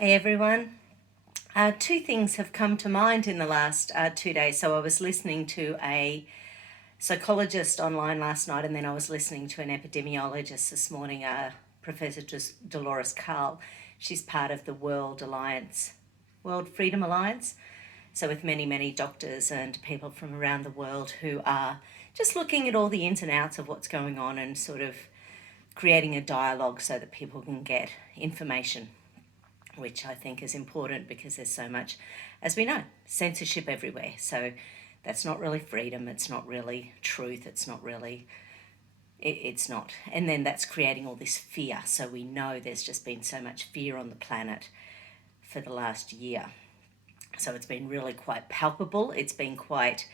Hey everyone. Two things have come to mind in the last 2 days. So I was listening to a psychologist online last night, and then I was listening to an epidemiologist this morning, Professor Dolores Carl. She's part of the World Freedom Alliance. So with many, many doctors and people from around the world who are just looking at all the ins and outs of what's going on and sort of creating a dialogue so that people can get information, which I think is important because there's so much, as we know, censorship everywhere. So that's not really freedom, it's not really truth, it's not. And then that's creating all this fear. So we know there's just been so much fear on the planet for the last year. So it's been really quite palpable. It's been quite,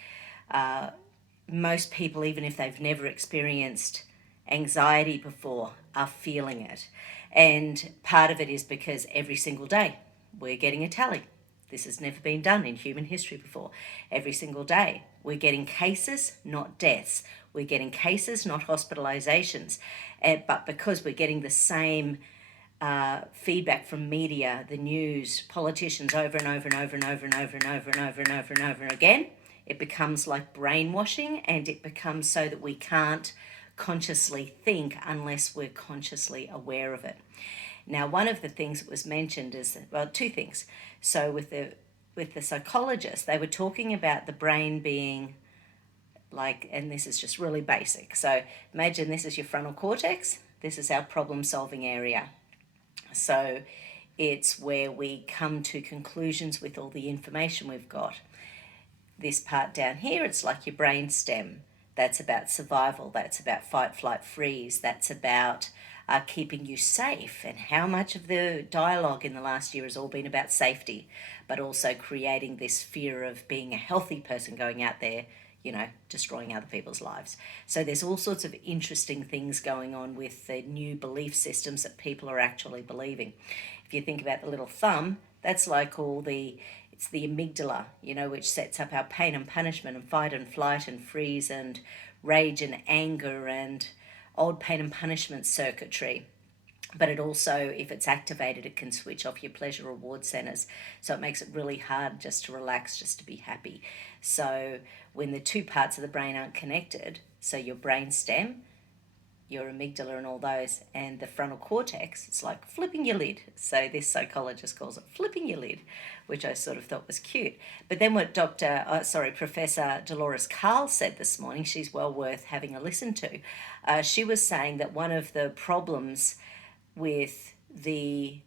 most people, even if they've never experienced anxiety before, are feeling it. And part of it is because every single day we're getting a tally. This has never been done in human history before. Every single day we're getting cases, not deaths. We're getting cases, not hospitalizations. But because we're getting the same feedback from media, the news, politicians over and over and over and over and over and over and over and over and over again, it becomes like brainwashing, and it becomes so that we can't consciously think unless we're consciously aware of it. Now, one of the things that was mentioned is that, well, two things. So with the psychologist, they were talking about the brain being like, and this is just really basic. So imagine this is your frontal cortex. This is our problem solving area. So it's where we come to conclusions with all the information we've got. This part down here, it's like your brainstem. That's about survival. That's about fight, flight, freeze. That's about keeping you safe. And how much of the dialogue in the last year has all been about safety, but also creating this fear of being a healthy person going out there, destroying other people's lives. So there's all sorts of interesting things going on with the new belief systems that people are actually believing. If you think about the little thumb, that's like it's the amygdala, which sets up our pain and punishment and fight and flight and freeze and rage and anger and old pain and punishment circuitry. But it also, if it's activated, it can switch off your pleasure reward centers. So it makes it really hard just to relax, just to be happy. So when the two parts of the brain aren't connected, so your brain stem, your amygdala and all those, and the frontal cortex, it's like flipping your lid. So this psychologist calls it flipping your lid, which I sort of thought was cute. But then what Professor Dolores Carl said this morning, she's well worth having a listen to. She was saying that one of the problems with the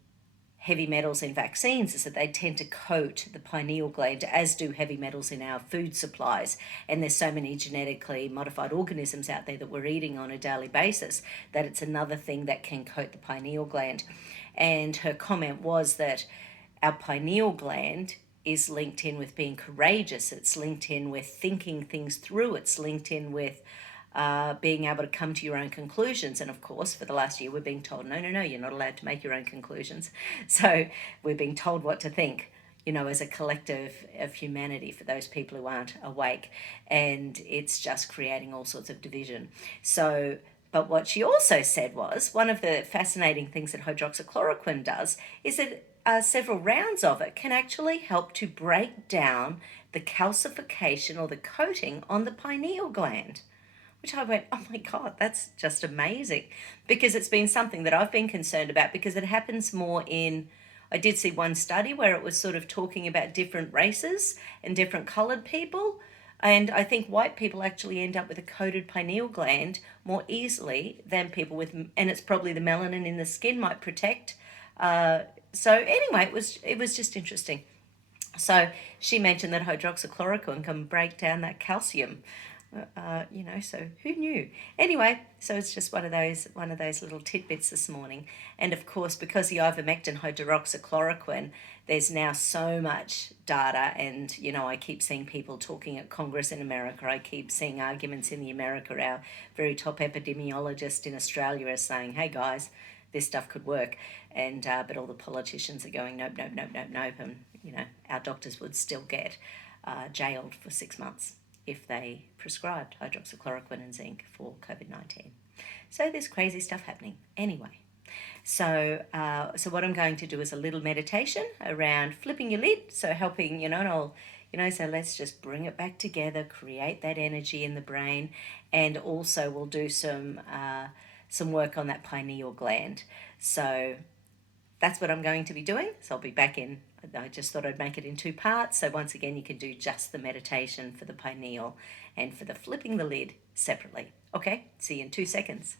heavy metals in vaccines is that they tend to coat the pineal gland, as do heavy metals in our food supplies. And there's so many genetically modified organisms out there that we're eating on a daily basis that it's another thing that can coat the pineal gland. And her comment was that our pineal gland is linked in with being courageous. It's linked in with thinking things through. It's linked in with being able to come to your own conclusions. And of course, for the last year, we're being told, no, you're not allowed to make your own conclusions. So we're being told what to think, as a collective of humanity for those people who aren't awake. And it's just creating all sorts of division. So, but what she also said was, one of the fascinating things that hydroxychloroquine does is that several rounds of it can actually help to break down the calcification or the coating on the pineal gland. Which I went, oh my God, that's just amazing. Because it's been something that I've been concerned about, because it happens more I did see one study where it was sort of talking about different races and different coloured people. And I think white people actually end up with a coated pineal gland more easily than people with, and it's probably the melanin in the skin might protect. So anyway, it was just interesting. So she mentioned that hydroxychloroquine can break down that calcium. So who knew? Anyway, so it's just one of those little tidbits this morning. And of course, because the ivermectin hydroxychloroquine, there's now so much data, and I keep seeing people talking at Congress in America. I keep seeing arguments in America. Our very top epidemiologist in Australia is saying, "Hey guys, this stuff could work," and but all the politicians are going, "Nope, nope, nope, nope, nope," and our doctors would still get jailed for 6 months if they prescribed hydroxychloroquine and zinc for COVID-19. So there's crazy stuff happening. Anyway, So what I'm going to do is a little meditation around flipping your lid, so helping, and I'll, so let's just bring it back together, create that energy in the brain, and also we'll do some work on that pineal gland. So that's what I'm going to be doing. So I'll be back in. I just thought I'd make it in 2 parts. So once again, you can do just the meditation for the pineal and for the flipping the lid separately. Okay, see you in 2 seconds.